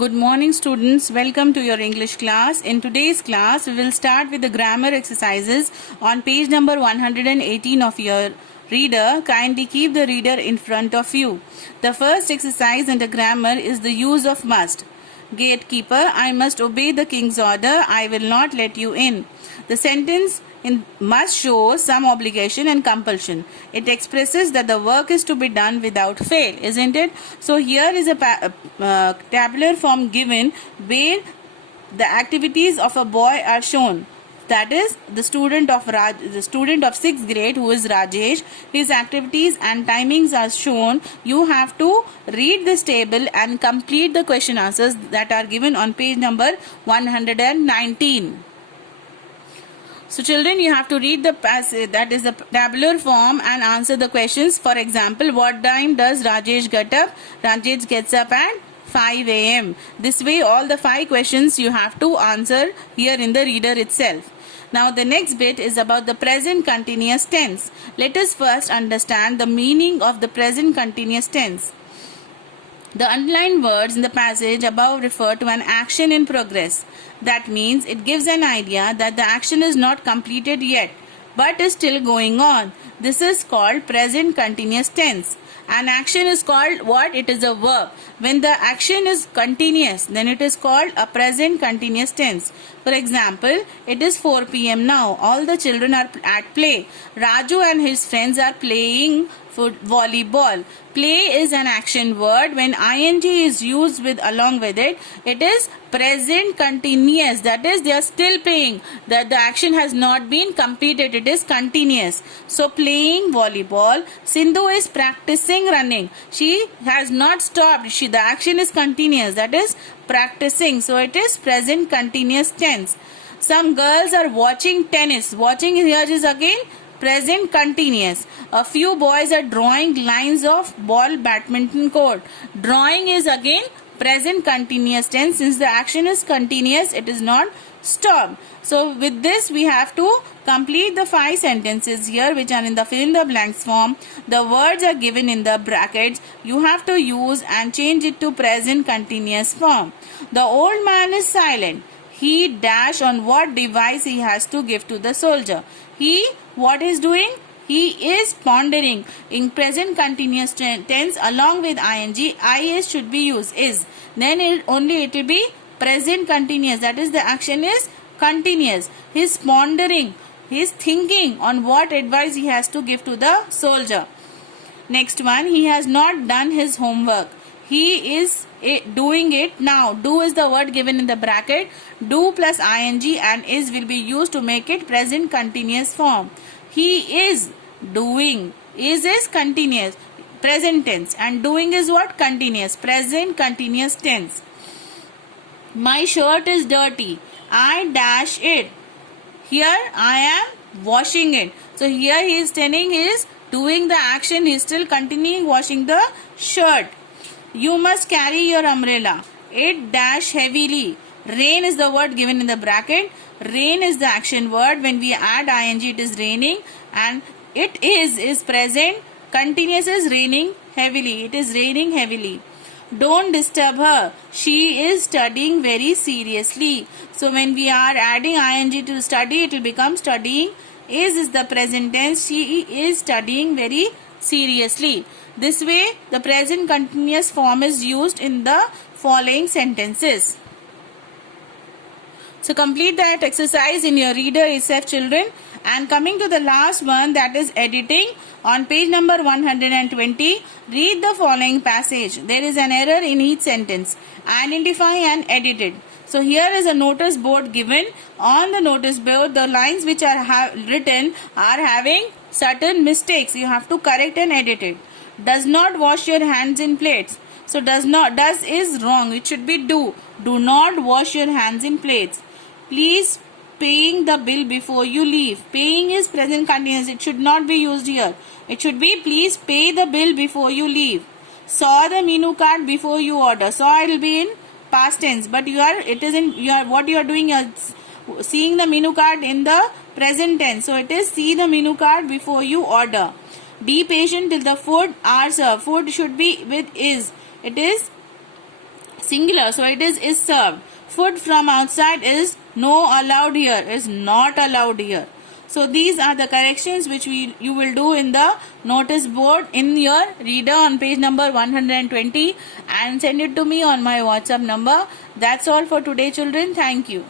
Good morning, students. Welcome to your English class. In today's class, we will start with the grammar exercises on page number 118 of your reader. Kindly keep the reader in front of you. The first exercise in the grammar is the use of must. Gatekeeper, I must obey the king's order. I will not let you in. The sentence must show some obligation and compulsion. It expresses that the work is to be done without fail, isn't it? So here is a tabular form given where the activities of a boy are shown. That is the student of 6th grade, who is Rajesh. His activities and timings are shown. You have to read this table and complete the question answers that are given on page number 119. So children, you have to read the passage, that is the tabular form, and answer the questions. For example, what time does Rajesh get up? Rajesh gets up at 5 a.m. This way all the 5 questions you have to answer here in the reader itself. Now the next bit is about the present continuous tense. Let us first understand the meaning of the present continuous tense. The underlined words in the passage above refer to an action in progress. That means it gives an idea that the action is not completed yet, but is still going on. This is called present continuous tense. An action is called what? It is a verb. When the action is continuous, then it is called a present continuous tense. For example, it is 4 p.m. now. All the children are at play. Raju and his friends are playing volleyball. Play is an action word. When ing is used along with it, it is present continuous. That is, they are still playing. That the action has not been completed. It is continuous. So playing volleyball. Sindhu is practicing running. She has not stopped. The action is continuous. That is practicing. So it is present continuous tense. Some girls are watching tennis. Watching here is again present continuous. A few boys are drawing lines of ball badminton court. Drawing is again present continuous tense. Since the action is continuous, it is not stopped. So with this we have to complete the 5 sentences here, which are in the fill in the blanks form. The words are given in the brackets. You have to use and change it to present continuous form. The old man is silent. He dash on what device he has to give to the soldier. He, what is doing? He is pondering. In present continuous tense, along with ing, is should be used, is. Then it will be present continuous. That is, the action is continuous. He is pondering. He is thinking on what advice he has to give to the soldier. Next one, he has not done his homework. He is doing it now. Do is the word given in the bracket. Do plus ing and is will be used to make it present continuous form. He is doing. Is continuous. Present tense. And doing is what? Continuous. Present continuous tense. My shirt is dirty. I dash it. Here I am washing it. So here he is telling he is doing the action. He is still continuing washing the shirt. You must carry your umbrella. It dash heavily. Rain is the word given in the bracket. Rain is the action word. When we add ing, it is raining. And it is present. Continuous is raining heavily. It is raining heavily. Don't disturb her. She is studying very seriously. So when we are adding ing to study, it will become studying. Is the present tense. She is studying very seriously. This way, the present continuous form is used in the following sentences. So complete that exercise in your reader itself, children. And coming to the last one, that is editing. On page number 120, read the following passage. There is an error in each sentence. Identify and edit it. So here is a notice board given. On the notice board, the lines which are written are having certain mistakes. You have to correct and edit it. Does not wash your hands in plates. So does is wrong. It should be do. Do not wash your hands in plates. Please paying the bill before you leave. Paying is present continuous. It should not be used here. It should be please pay the bill before you leave. Saw the menu card before you order. Saw, it will be in past tense, but what you are doing, you are seeing the menu card in the present tense. So it is see the menu card before you order. Be patient till the food are served. Food should be with is. It is singular, so it is served. Food from outside is no allowed here, is not allowed here. So these are the corrections which you will do in the notice board in your reader on page number 120 and send it to me on my WhatsApp number. That's all for today, children. Thank you.